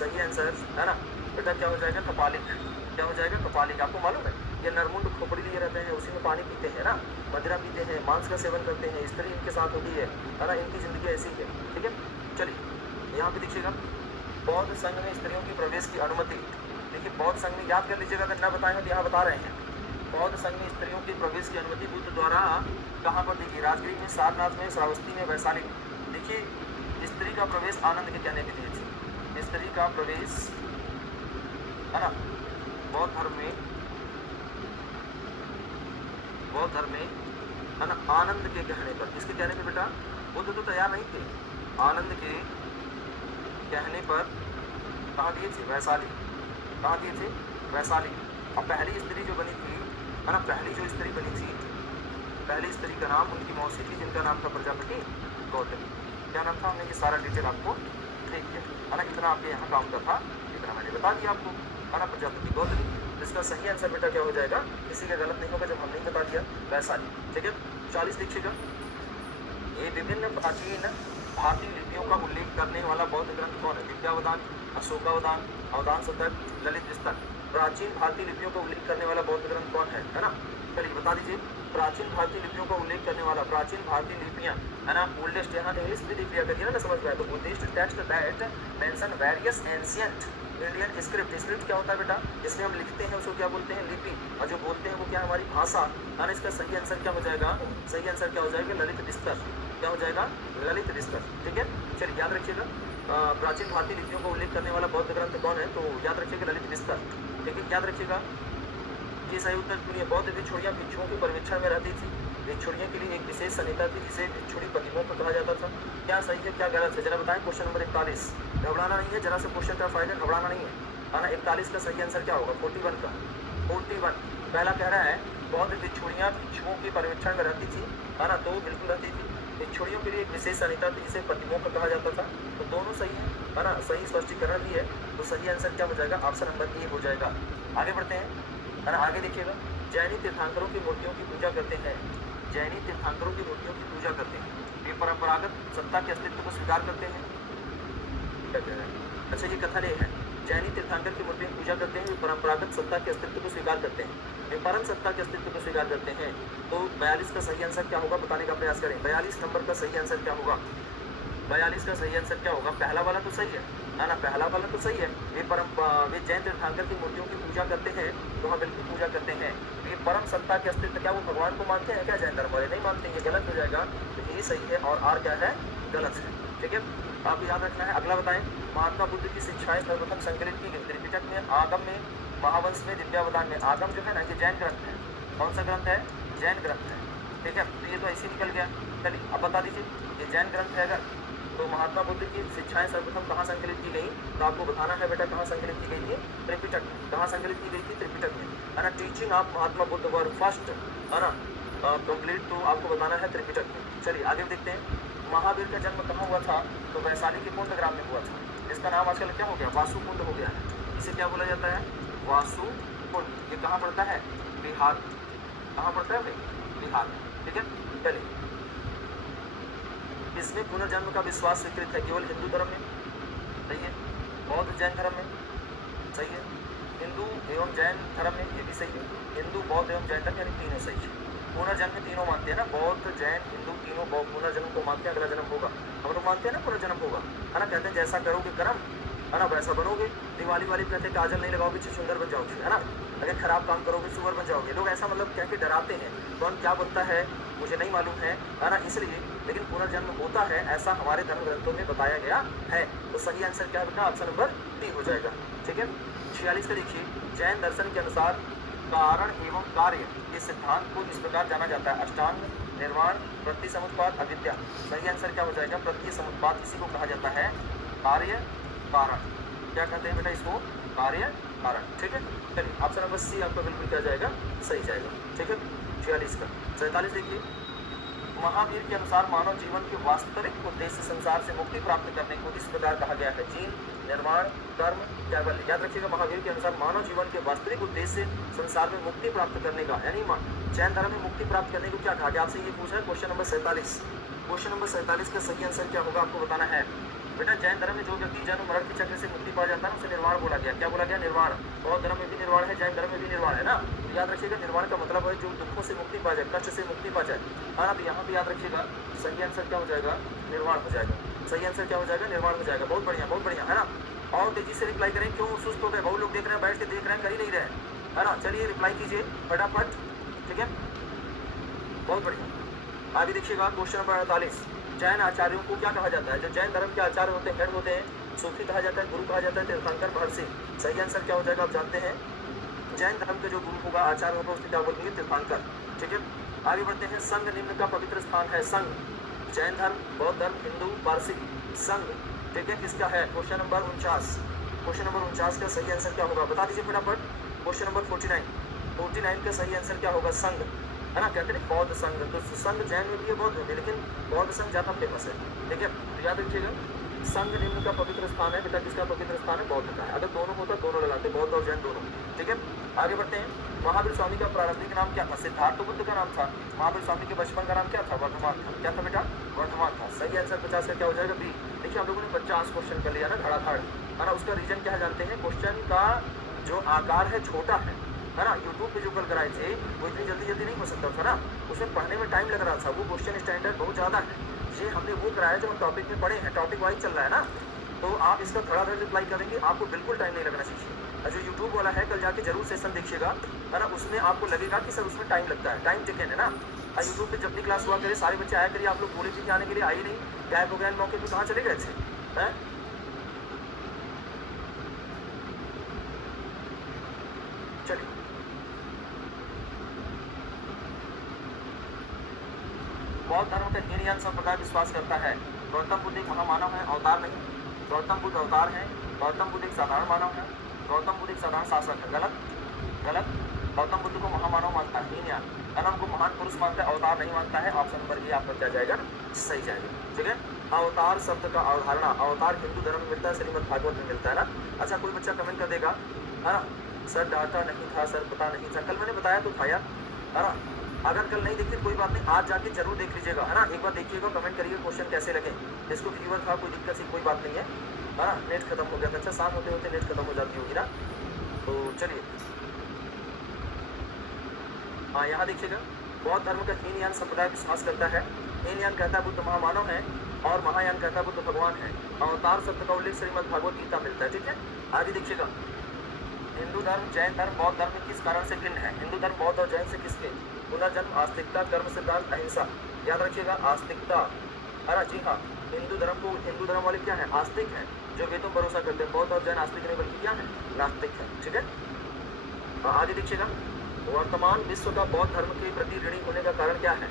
सही आंसर, है ना बेटा, क्या हो जाएगा? कपालिक। क्या हो जाएगा? कपालिक। आपको मालूम है ये नरमुंड खोपड़ी लिए रहते हैं, उसी में पानी पीते हैं ना, मदिरा पीते हैं, मांस का सेवन करते हैं, स्त्री इनके साथ होती है ना। इनकी जिंदगी ऐसी है। ठीक है, चलिए यहाँ पे देखिएगा। बौद्ध संघ में स्त्रियों की प्रवेश की अनुमति। देखिए बौद्ध संघ में, याद कर लीजिएगा, अगर न बताएं तो यहाँ बता रहे हैं। बौद्ध संघ में स्त्रियों की प्रवेश की अनुमति बुद्ध द्वारा कहाँ पर दी गई? राजगीर में, सारनाथ में, श्रावस्ती में, वैशाली में। देखिए स्त्री का प्रवेश आनंद के कहने पे दिए थे। स्त्री का प्रवेश, है ना, बौद्ध धर्म में, है ना, आनंद के कहने पर। किसके कहने पे बेटा? बुद्ध तो तैयार नहीं थे, आनंद के कहने पर कहाँ दिए थे? वैशाली। कहाँ दिए थे? वैशाली। अब पहली स्त्री जो बनी थी, है ना, पहली जो स्त्री बनी थी, पहली स्त्री का नाम उनकी मौसी थी, जिनका नाम था प्रजापति गौतमी। क्या नाम था? हमने ये सारा डिटेल आपको देख दिया, है ना। इतना आपके यहाँ काम का था, इतना मैंने बता दिया आपको, है ना, प्रजापति गौतमी। इसका सही आंसर बेटा क्या हो जाएगा? किसी का गलत नहीं होगा जब हमने बता दिया, वैशाली। ठीक है, 40 देखिएगा। ये विभिन्न प्राचीन भारतीय लिपियों का उल्लेख करने वाला बौद्ध ग्रंथ कौन है? विद्यावदान, अशोकावदान, अवदान शतक, ललित विस्तक। प्राचीन भारतीय लिपियों का उल्लेख करने वाला बौद्ध ग्रंथ कौन है ना? चलिए बता दीजिए। प्राचीन भारतीय लिपियों का उल्लेख करने वाला, प्राचीन भारतीय लिपियां, है ना, ओल्डेस्ट, यहाँ इंग्लिश भी लिख लिया करिए ना, समझ में आए तो। Buddhist text that mention various ancient Indian script. Script क्या होता है बेटा? इसमें हम लिखते हैं उसको क्या बोलते हैं? लिपि। और जो बोलते हैं वो क्या, हमारी भाषा, है ना। इसका सही आंसर क्या हो जाएगा? सही आंसर क्या हो जाएगा? ललित विस्तर। क्या हो जाएगा? ललित विस्तर। ठीक है, चलिए याद रखिएगा। प्राचीन भारतीय लिपियों का उल्लेख करने वाला बौद्ध ग्रंथ कौन है? तो याद रखिएगा ललित विस्तर। ठीक है, याद रखिएगा। ये सही उत्तर सुनिए। बौद्ध भिक्षुड़ियाँ भिक्षुओं के परिवीक्षण में रहती थी। भिक्षुड़ियों के लिए एक विशेष संहिता थी जिसे भिक्षुड़ी प्रतिमों को कहा जाता था। क्या सही है क्या गलत है जरा बताएं। Question number 41। घबराना नहीं है, जरा से क्वेश्चन का फायदा, घबराना नहीं है ना। 41 का सही आंसर क्या होगा? 41 का 41 पहला कह रहा है बौद्ध भिक्षुड़ियाँ भिक्षुओं के परिवीक्षण में रहती थी, है ना, तो बिल्कुल रहती थी। भिक्षुड़ियों के लिए एक विशेष संहिता थी जिसे प्रतिमों को कहा जाता था, तो दोनों सही है ना। सही स्पष्टीकरण भी है, तो सही आंसर क्या हो जाएगा? ऑप्शन नंबर ए हो जाएगा। आगे बढ़ते हैं, है ना। आगे देखिएगा। जैनी तीर्थंकरों की मूर्तियों की पूजा करते हैं। जैनी तीर्थंकरों की मूर्तियों की पूजा करते हैं। ये परंपरागत सत्ता के अस्तित्व को स्वीकार करते हैं। क्या कह रहे हैं? अच्छा, ये कथन ये है, जैनी तीर्थंकर की मूर्तियों की पूजा करते हैं, वे परंपरागत सत्ता के अस्तित्व को स्वीकार करते हैं, वे परम सत्ता के अस्तित्व को स्वीकार करते हैं। तो 42 का सही आंसर क्या होगा बताने का प्रयास करें। 42 नंबर का सही आंसर क्या होगा? 42 का सही आंसर क्या होगा? पहला वाला तो सही है ना, पहला वाला तो सही है। वे जैन तीर्थंकर की मूर्तियों की पूजा करते हैं, तो हाँ बिल्कुल पूजा करते हैं। ये परम सत्ता के अस्तित्व, क्या वो भगवान को मानते हैं क्या? जैन धर्म वाले नहीं मानते, ये गलत हो जाएगा। तो ये सही है और आर क्या है? गलत है। ठीक है, आपको याद रखना है। अगला बताएं। महात्मा बुद्ध की शिक्षाएं सर्वप्रथम संकलित की गई त्रिपिटक में, आगम में, महावंश में, दिव्यावदान में। आगम जो है ना, ये जैन ग्रंथ है। कौन सा ग्रंथ है? जैन ग्रंथ है। ठीक है, तो ये तो ऐसे निकल गया। चलिए अब बता दीजिए, ये जैन ग्रंथ है अगर, तो महात्मा बुद्ध की शिक्षाएं सर्वप्रथम कहाँ संकलित की गई? तो आपको बताना है बेटा कहाँ संकलित की गई थी? त्रिपिटक। कहाँ संकलित की गई थी? त्रिपिटक में, है ना। Teaching of Mahatma Buddha were first, है ना, कंप्लीट, तो आपको बताना है त्रिपिटक में। चलिए आगे देखते हैं। महावीर का जन्म कहाँ हुआ था? तो वैशाली के कुंड ग्राम में हुआ था। इसका नाम आजकल क्या हो गया? वासु कुंड हो गया है। इसे क्या बोला जाता है? वासु कुंड। ये कहाँ पड़ता है? बिहार। कहाँ पड़ता है भाई? बिहार। ठीक है, चलिए। इसमें पुनर्जन्म का विश्वास स्वीकृत है केवल हिंदू धर्म में, सही है। बौद्ध जैन धर्म में, सही है। हिंदू एवं जैन धर्म में, ये भी सही है। हिंदू बौद्ध एवं जैन धर्म यानी तीनों सही है। पुनर्जन्म तीनों मानते हैं ना, बौद्ध जैन हिंदू तीनों पुनर्जन्म को मानते हैं, अगला जन्म होगा। हम लोग मानते हैं ना पुनर्जन्म होगा, है ना। कहते हैं जैसा करोगे कर्म, है ना, वैसा बनोगे। दिवाली वाली कहते हैं काजल नहीं लगाओगे सुंदर बन जाओगे, है ना। अगर खराब काम करोगे सुअर बन जाओगे। लोग ऐसा मतलब कह के डराते हैं, कौन क्या बोलता है मुझे नहीं मालूम है ना, इसलिए। लेकिन पुनर्जन्म होता है, ऐसा हमारे धर्म ग्रंथों में बताया गया है। तो सही आंसर क्या बेटा? ऑप्शन नंबर डी हो जाएगा। ठीक है, 46 का देखिए। जैन दर्शन के अनुसार कारण एवं कार्य इस सिद्धांत को इस प्रकार जाना जाता है: अष्टांग, निर्वाण, प्रत्यय समुत्पाद, अविद्या। सही आंसर क्या हो जाएगा? प्रत्यय समुत्पाद। इसी को कहा जाता है कार्य कारण। क्या कहते हैं बेटा इसको? कार्य कारण। ठीक है, चलिए ऑप्शन नंबर सी आपका बिल्कुल क्या जाएगा? सही जाएगा। ठीक है, 46 का। 47 देखिए। महावीर के अनुसार मानव जीवन के वास्तविक उद्देश्य संसार से मुक्ति प्राप्त करने को इस प्रकार कहा गया है: जीन, निर्माण, कर्म, कैवल्य। याद रखिएगा, महावीर के अनुसार मानव जीवन के वास्तविक उद्देश्य संसार में मुक्ति प्राप्त करने का, यानी जैन धर्म में मुक्ति प्राप्त करने को क्या कहा गया? आपसे ये पूछा है क्वेश्चन नंबर 47। क्वेश्चन नंबर 47 का सही आंसर क्या होगा आपको बताना है बेटा। जैन धर्म में जो व्यक्ति जन्म मरण के चक्र से मुक्ति पा जाता है उसे निर्वाण बोला गया। क्या बोला गया? निर्वाण। बौद्ध धर्म में भी निर्वाण है, जैन धर्म में भी निर्वाण है ना। तो याद रखिएगा, निर्वाण का मतलब है जो दुखों से मुक्ति पा जाए, कष्ट से मुक्ति पा जाए, हाँ ना। तो यहाँ पे याद रखिएगा सही आंसर क्या हो जाएगा? निर्वाण हो जाएगा। सही आंसर क्या हो जाएगा? निर्वाण हो जाएगा। बहुत बढ़िया, बहुत बढ़िया, है ना। और तेजी से रिप्लाई करें। क्यों सुस्त हो गए? बहुत लोग देख रहे हैं, बैठ के देख रहे हैं, कर ही नहीं रहे, है ना। चलिए रिप्लाई कीजिए फटाफट। ठीक है, बहुत बढ़िया। आगे देखिएगा क्वेश्चन नंबर 48। जैन आचार्यों को क्या कहा जाता है? जो जैन धर्म के आचार्य होते हैं, हेड होते हैं, सूफी कहा जाता है, गुरु कहा जाता है, तीर्थंकर, महर्षि। सही आंसर क्या हो जाएगा? आप जानते हैं जैन धर्म के जो गुरु होगा, आचार्य होगा, उसको क्या बोलेंगे? तीर्थंकर। ठीक है, आगे बढ़ते हैं। संघ निम्न का पवित्र स्थान है। संघ, जैन धर्म, बौद्ध धर्म, हिंदू, पारसी। संघ, ठीक है, किसका है? Question number 49। क्वेश्चन नंबर 49 का सही आंसर क्या होगा? बता दीजिए फटाफट। क्वेश्चन नंबर 49 का सही आंसर क्या होगा? संघ, है ना, कहते हैं बौद्ध संघ। तो संघ जैन में भी है, बौद्ध में भी, लेकिन बौद्ध संघ ज़्यादा फेमस है। ठीक है, तो याद रखिएगा संघ निम्न का पवित्र स्थान है बेटा, किसका पवित्र स्थान है? बौद्ध का है। अगर दोनों होता दोनों लगाते, बौद्ध और जैन दोनों। ठीक है, आगे बढ़ते हैं। महावीर स्वामी का प्रारंभिक नाम क्या था? सिद्धार्थ बुद्ध का नाम था। महावीर स्वामी के बचपन का नाम क्या था? वर्धमान था। क्या था बेटा? वर्धमान था। सही आंसर 50 का क्या हो जाएगा? बी। देखिए हम लोगों ने 50 क्वेश्चन कर लिया ना धड़ाधड़, है ना। उसका रीजन क्या है जानते हैं? क्वेश्चन का जो आकार है छोटा है ना। यूट्यूब पे जो कल कराए थे वो इतनी जल्दी नहीं हो सकता था ना, उसमें पढ़ने में टाइम लग रहा था। वो क्वेश्चन स्टैंडर्ड बहुत ज़्यादा है। ये हमने वो कराया जो हम टॉपिक में पढ़े हैं, टॉपिक वाइज चल रहा है ना, तो आप इसका धड़ाधड़ रिप्लाई करेंगे, आपको बिल्कुल टाइम नहीं लगना चाहिए। और जो यूट्यूब वाला है कल जाके जरूर सेशन देखिएगा, है ना, उसमें आपको लगेगा कि सर उसमें टाइम लगता है, टाइम टेकन है ना। और यूट्यूब पे जब भी क्लास हुआ करे सारे बच्चे आया करिए, आप लोग बोले थे कि आने के लिए आए नहीं, गैप हो गया, मौके पर कहाँ चले गए थे? हैं? चलिए बौद्ध धर्म का हीनयान संप्रदाय विश्वास करता है गौतम बुद्ध एक महामानव है, अवतार नहीं। गौतम बुद्ध अवतार है। गौतम बुद्ध एक साधारण मानव है। गौतम बुद्ध एक साधारण शासक है। गलत, गलत। गौतम बुद्ध को महामानव मानता है, हीनयान, अनम को महान पुरुष मानता है, अवतार नहीं मानता है। ऑप्शन नंबर ए आपका क्या जाएगा? सही जाएगा। ठीक है, अवतार शब्द का अवधारणा, अवतार हिंदू धर्म में मिलता है, श्रीमद् भागवत में मिलता है ना। अच्छा कोई बच्चा कमेंट कर देगा, है ना, सर डाटा नहीं था, सर पता नहीं था। कल मैंने बताया तो था यार, है ना। अगर कल नहीं देखते कोई बात नहीं, आज जाके जरूर देख लीजिएगा, है ना। एक बार देखिएगा, कमेंट करिएगा क्वेश्चन कैसे लगे। जिसको फीवर था कोई दिक्कत सी कोई बात नहीं है ना। नेट खत्म हो गया था। अच्छा शाम होते होते नेट खत्म हो जाती होगी ना। तो चलिए हाँ यहाँ देखिएगा, बौद्ध धर्म का हीनयान संप्रदाय विश्वास करता है। हीनयान कहता है बुद्ध महामानव है और महायान कहता है बुद्ध भगवान है। अवतार शब्द का उल्लेख श्रीमद् भागवत गीता मिलता है। ठीक है, आगे देखिएगा, हिंदू धर्म जैन धर्म बौद्ध धर्म किस कारण से भिन्न है? हिंदू धर्म बौद्ध और जैन से किसके? पुनर्जन्म, आस्तिकता, कर्म सिद्धांत, अहिंसा। याद रखिएगा आस्तिकता, अरे जी हाँ, हिंदू धर्म को हिंदू धर्म वाले क्या है? आस्तिक है, जो वेदों पर भरोसा करते हैं। बौद्ध और जैन आस्तिक नहीं बल्कि क्या है? नास्तिक है। ठीक है, आगे देखिएगा, वर्तमान विश्व का बौद्ध धर्म के प्रति ऋणी होने का कारण क्या है?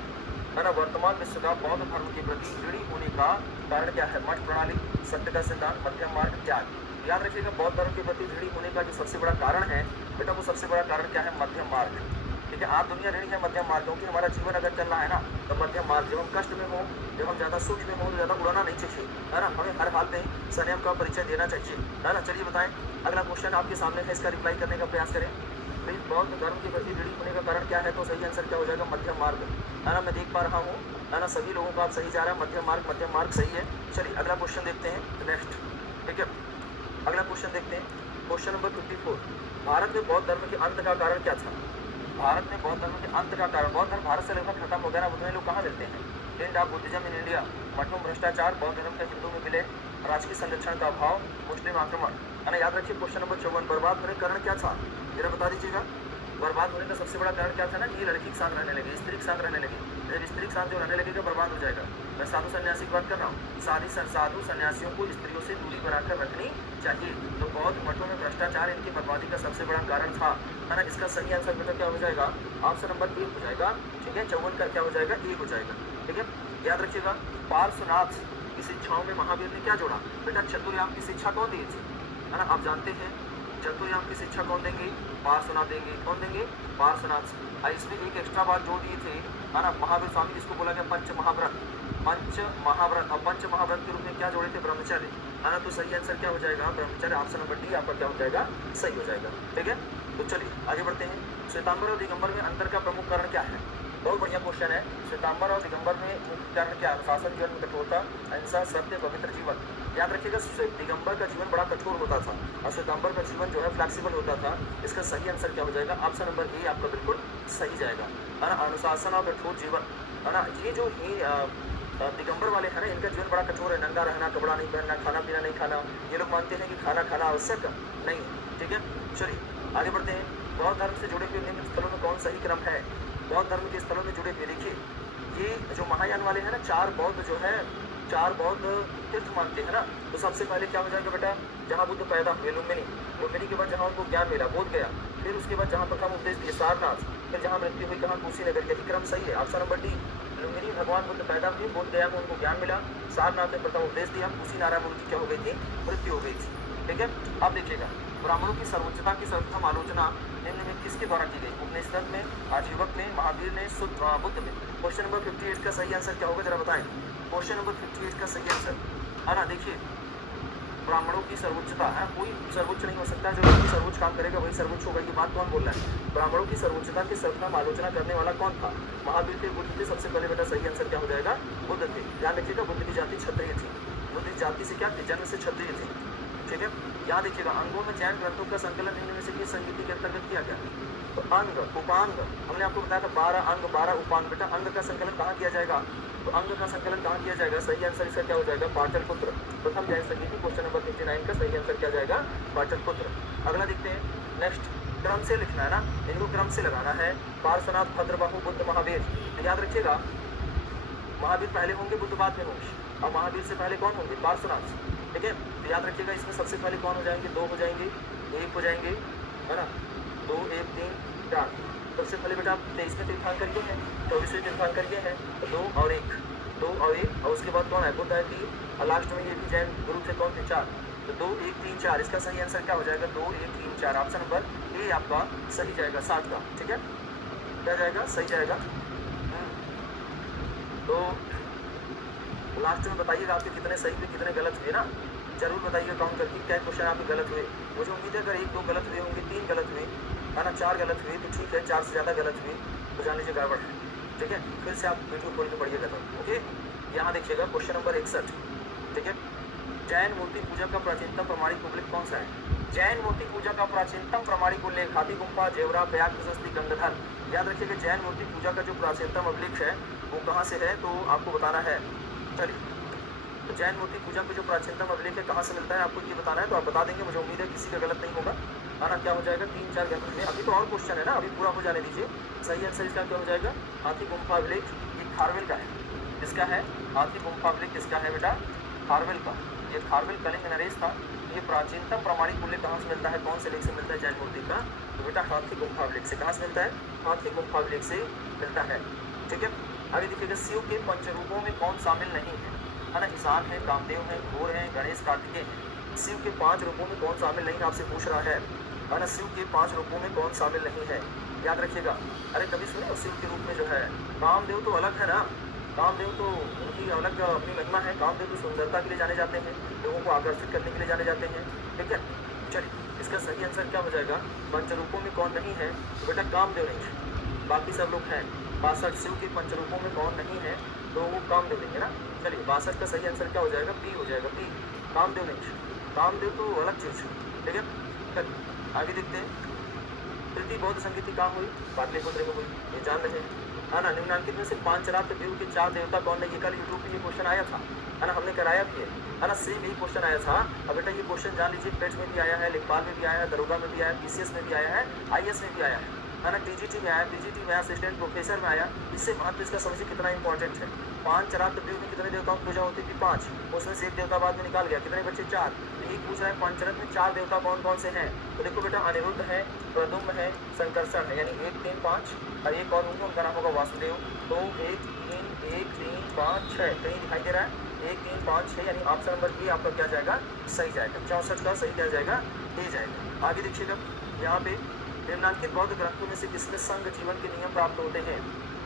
ना, वर्तमान विश्व का बौद्ध धर्म के प्रति ऋणी होने का कारण क्या है? मठ प्रणाली, सत्य का सिद्धांत, मध्यम मार्ग, त्याग। याद रखिएगा बौद्ध धर्म के प्रति ऋणी होने का जो सबसे बड़ा कारण है बेटा, वो सबसे बड़ा कारण क्या है? मध्यम मार्ग। ठीक है, आप दुनिया ऋणी है मध्यम मार्ग, क्योंकि हमारा जीवन अगर चल रहा है ना तो मध्यम मार्ग। जब हम कष्ट में हो, जब हम ज़्यादा सुख में हो तो ज़्यादा उड़ाना नहीं चाहिए, है ना। हमें हर हाल में संयम का परिचय देना चाहिए, है ना। चलिए बताएं, अगला क्वेश्चन आपके सामने है, इसका रिप्लाई करने का प्रयास करें। भाई बौद्ध धर्म के प्रति ऋणी होने का कारण क्या है? तो सही आंसर क्या हो जाएगा? मध्यम मार्ग, है ना। मैं देख पा रहा हूँ, है ना, सभी लोगों का आप सही जा रहा है, मध्यम मार्ग सही है। चलिए अगला क्वेश्चन देखते हैं, नेक्स्ट। ठीक है, अगला क्वेश्चन देखते हैं, क्वेश्चन नंबर 54। भारत में बौद्ध धर्म के अंत का कारण क्या था? भारत में बौद्ध धर्म के अंत का कारण, बौद्ध धर्म भारत से लगभग खत्म हो गया ना, उतने लोग कहाँ मिलते हैं? End of Buddhism in India, मठों भ्रष्टाचार, बौद्ध धर्म का हिंदू में विलय, राजकीय संरक्षण का अभाव, मुस्लिम आक्रमण, है ना। याद रखिए क्वेश्चन नंबर 54, बर्बाद होने का कारण क्या था? जरा बता दीजिएगा। बर्बाद होने का सबसे बड़ा कारण क्या था ना, कि लड़की के साथ रहने लगी, स्त्री के साथ रहने लगी। जब स्त्री के साथ जो रहने लगेगा बर्बाद हो जाएगा। मैं साधु सन्यासी की बात कर रहा हूँ, साधु सन्यासियों को स्त्रियों से दूरी बनाकर रखनी चाहिए। तो बौद्ध मठों में भ्रष्टाचार इनकी बर्बादी का सबसे बड़ा कारण था, है ना। इसका सही आंसर बेटा क्या हो जाएगा? ऑप्शन नंबर 1 हो जाएगा। ठीक है, 54 का क्या हो जाएगा? 1 हो जाएगा। ठीक है, याद रखिएगा, पार्श्वनाथ की शिक्षाओं में महावीर ने क्या जोड़ा? बेटा चतुर्याम की शिक्षा कौन दी थी? है ना, आप जानते हैं चतुर्याम की शिक्षा कौन देंगे? पार्श्वनाथ देंगे। कौन देंगे? पार्श्वनाथ। इसमें एक एक्स्ट्रा बात जोड़ दिए थे, है ना, महावीर स्वामी, जिसको बोला गया पंच महाव्रत। पंच महाव्रत, और पंच महाव्रत के रूप में क्या जोड़े थे? ब्रह्मचर्य, है ना। तो सही आंसर क्या हो जाएगा? ब्रह्मचर्य। ऑप्शन नंबर डी आपका क्या हो जाएगा? सही हो जाएगा। ठीक है, तो चलिए आगे बढ़ते हैं। श्वेतांबर और दिगंबर में अंतर का प्रमुख कारण क्या है? बहुत बढ़िया क्वेश्चन है। श्वेतांबर और दिगंबर में मुख्य कारण क्या? अनुशासन, जीवन में कठोरता, अहिंसा, सत्य, पवित्र जीवन। याद रखिएगा दिगंबर का जीवन बड़ा कठोर होता था और श्वेतांबर का जीवन जो है फ्लेक्सिबल होता था। इसका सही आंसर क्या हो जाएगा? ऑप्शन नंबर ए आपका बिल्कुल सही जाएगा, है ना। अनुशासन और कठोर जीवन, है ना। ये जो दिगंबर वाले हैं ना, इनका जीवन बड़ा कठोर है। नंगा रहना, कपड़ा नहीं पहनना, खाना पीना नहीं खाना। ये लोग मानते हैं कि खाना खाना आवश्यक नहीं है। ठीक है, चलिए आगे बढ़ते हैं। बौद्ध धर्म से जुड़े हुए निम्न स्थलों में कौन सही क्रम है? बौद्ध धर्म के स्थलों में जुड़े हुए देखिए, ये जो महायान वाले हैं ना, 4 बौद्ध जो है, 4 बौद्ध तीर्थ मानते हैं ना। तो सबसे पहले क्या हो जाएगा बेटा? जहाँ बुद्ध पैदा हुए, लुम्बिनी के बाद जहाँ उनको ज्ञान मिला, बोध गया। फिर उसके बाद जहाँ प्रथम उपदेश दिए, सारनाथ। फिर जहाँ मृत्यु हुई, कहाँ? कुशीनगर। यही क्रम सही है। ऑप्शन नंबर डी, लुम्बिनी भगवान बुद्ध पैदा हुए, बोध गया में उनको ज्ञान मिला, सारनाथ में प्रथम उपदेश दिया, कुशीनारा में उनकी क्या हो गई थी? मृत्यु हो गई थी। ठीक है, अब देखिएगा ब्राह्मणों की सर्वोच्चता की सर्वप्रथम आलोचना निम्न में किसके द्वारा की गई? उपनिषद में, आजीवक में, महावीर ने, बुद्ध में। क्वेश्चन नंबर 58 का सही आंसर क्या होगा जरा बताएं। क्वेश्चन नंबर 58 का सही आंसर है ना, देखिए ब्राह्मणों की सर्वोच्चता है, कोई सर्वोच्च नहीं हो सकता, जो व्यक्ति सर्वोच्च काम करेगा वही सर्वोच्च होगा। ये बात कौन बोल रहा है? ब्राह्मणों की सर्वोच्चता की सर्वप्रथम आलोचना करने वाला कौन था? महावीर थे, बुद्ध थे। सबसे पहले बेटा सही आंसर क्या हो जाएगा? बुद्ध थे। ध्यान रखिएगा, बुद्ध की जाति क्षत्रिय थी। बुद्ध की जाति से क्या थी? जन्म से क्षत्रिय थी। ठीक है, यहाँ देखिएगा अंगों में जैन ग्रंथों का संकलन निम्न में से किस संगीति के अंतर्गत किया गया? तो अंग, उपांग, हमने आपको बताया था 12 अंग 12 उपांग। बेटा अंग का संकलन कहाँ किया जाएगा? तो अंग का संकलन कहाँ किया जाएगा? सही आंसर इसका क्या हो जाएगा? पाटलिपुत्र। प्रथम जैन संगीति। क्वेश्चन नंबर 59 का सही आंसर क्या जाएगा? पाटलिपुत्र। अगला देखते हैं, नेक्स्ट क्रम से लिखना है ना, इनको क्रम से लगाना है। पार्श्वनाथ, भद्रबाहु, बुद्ध, महावीर। तो याद रखिएगा महावीर पहले होंगे, बुद्ध बाद में होंगे, और महावीर से पहले कौन होंगे? पार्श्वनाथ। ठीक है, तो याद रखिएगा इसमें सबसे पहले कौन हो जाएंगे? 2 हो जाएंगे, 1 हो जाएंगे, है ना, 2 1 3 4। सबसे पहले बेटा 23वें तीर्थंकर ये है, 24वें तीर्थंकर ये है, तो 2 और 1, 2 और 1, और उसके बाद कौन है? बुद्ध है 3, और लास्ट में ये भी जैन गुरु थे, कौन थे? 4। तो 2 1 3 4, इसका सही आंसर क्या हो जाएगा? 2 1 3 4। ऑप्शन नंबर ए आपका सही जाएगा, 7 का। ठीक है, क्या जाएगा? सही जाएगा। तो लास्ट में बताइएगा आपके कितने सही हुए कितने गलत हुए ना, जरूर बताइएगा काउंट करके क्या क्वेश्चन आपके गलत हुए। मुझे उम्मीद है अगर 1 2 गलत हुए होंगे, 3 गलत हुए, है ना, 4 गलत हुए तो ठीक है, 4 से ज़्यादा गलत हुए तो जान लीजिए गड़बड़ है। ठीक है, फिर से आप वीडियो खोल के पढ़िएगा तो ओके। यहाँ देखिएगा क्वेश्चन नंबर 61। ठीक है, जैन मूर्ति पूजा का प्राचीनतम प्रमाणिक उल्लेख कौन सा है? जैन मूर्ति पूजा का प्राचीनतम प्रमाणिक उल्लेख हाथी गुम्फा, जेवरा, प्रयाग प्रशस्ति, गंगाधर। याद रखिएगा जैन मूर्ति पूजा का जो प्राचीनतम अभिलेख है वो कहाँ से है, तो आपको बताना है। चलिए, तो जैन मूर्ति पूजा का जो प्राचीनतम अभिलेख है कहाँ से मिलता है आपको ये बताना है, तो आप बता देंगे, मुझे उम्मीद है किसी का गलत नहीं होगा, है ना। क्या हो जाएगा? 3 4 गलत में। अभी तो और क्वेश्चन है ना, अभी पूरा हो जाने दीजिए। सही आंसर इसका क्या हो जाएगा? हाथी गुम्फा अभिलेख। ये खारवेल का है। किसका है? हाथी गुम्फा अभिलेख किसका है बेटा? खारवेल का। ये खारवेल कलिंग नरेश था। ये प्राचीनतम प्रमाणिक उल्लेख कहाँ से मिलता है? कौन से लेख से मिलता है जैन मूर्ति का? तो बेटा हाथी गुम्फा अभिलेख से। कहाँ से मिलता है? हाथी गुम्फा अभिलेख से मिलता है। ठीक है, आगे देखिएगा शिव के पंचरूपों में कौन शामिल नहीं है? है ना, ईशान है, कामदेव है, घोर है, गणेश, कार्तिकेय है। शिव के 5 रूपों में कौन शामिल नहीं है आपसे पूछ रहा है ना। शिव के 5 रूपों में कौन शामिल नहीं है? याद रखिएगा। अरे कभी सुने शिव के रूप में जो है कामदेव तो अलग है ना, कामदेव तो उनकी अलग अपनी महिमा है। कामदेव तो सुंदरता के लिए जाने जाते हैं, लोगों को आकर्षित करने के लिए जाने जाते हैं। ठीक है, चलिए इसका सही आंसर क्या हो जाएगा? पंचरूपों में कौन नहीं है? तो बेटा कामदेव नहीं है, बाकी सब लोग हैं। 62 शिव के पंचरूपों में कौन नहीं है? तो वो कामदेव देंगे ना। चलिए 62 का सही आंसर क्या हो जाएगा? पी हो जाएगा, पी। कामदेव नहीं, कामदेव तो अलग चीज है। ठीक है, चलिए आगे देखते हैं। तृतीय बौद्ध संगीति कहाँ हुई? पाटलिपुत्र में हुई, ये जान रहे हैं, है ना। निम्नलिखित में से 5 रात्र व्यू के 4 देवता कौन है? ये कल यूट्यूब पे ये क्वेश्चन आया था, है ना, हमने कराया भी है ना, सेम यही क्वेश्चन आया था। अब बेटा ये क्वेश्चन जान लीजिए, पेट में भी आया है, लेखपाल में भी आया है, दरोगा में भी आया है, पीसीएस में भी आया है, आईएएस में भी आया है ना, टीजीटी में आया, पीजीटी में आया, असिस्टेंट प्रोफेसर में आया। इससे महत्व इसका समझिए कितना इंपॉर्टेंट है। 5 रात्र व्यू में कितने देवताओं की पूजा होती थी? 5, उसमें से एक देवता बाद में निकाल गया, कितने बच्चे? 4। यही पूछ रहा है पंचरत्न में 4 देवता कौन कौन से हैं? तो देखो बेटा अनिरुद्ध है, प्रद्युम्न है, संकर्षण है, यानी 1 3 5, और एक और होंगे उनका नाम होगा वासुदेव। तो 1 3 5 6 कहीं दिखाई दे रहा है? 1 3 5 6, यानी ऑप्शन नंबर बी आपका क्या जाएगा? सही जाएगा। 64 का सही क्या जाएगा? ए जाएगा। आगे देखिएगा यहाँ पे निम्नलिखित बौद्ध ग्रंथों में से किसमें संघ जीवन के नियम प्राप्त होते हैं?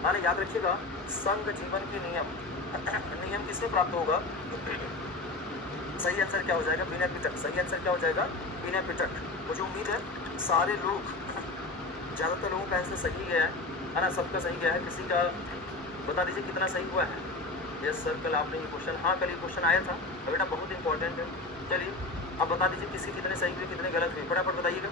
माने याद रखिएगा संघ जीवन के नियम नियम किसमें प्राप्त होगा? सही आंसर क्या हो जाएगा? विनय पिटक। सही आंसर क्या हो जाएगा? विनय पिटक। मुझे उम्मीद है सारे लोग, ज़्यादातर लोगों का आंसर सही गया है ना, सबका सही गया है। किसी का बता दीजिए कितना सही हुआ है? यस सर, कल आपने ये क्वेश्चन, हाँ कल ये क्वेश्चन आया था, बेटा बहुत इंपॉर्टेंट है। चलिए अब बता दीजिए किसके कितने सही हुए कितने गलत हुए, फटाफट बताइएगा।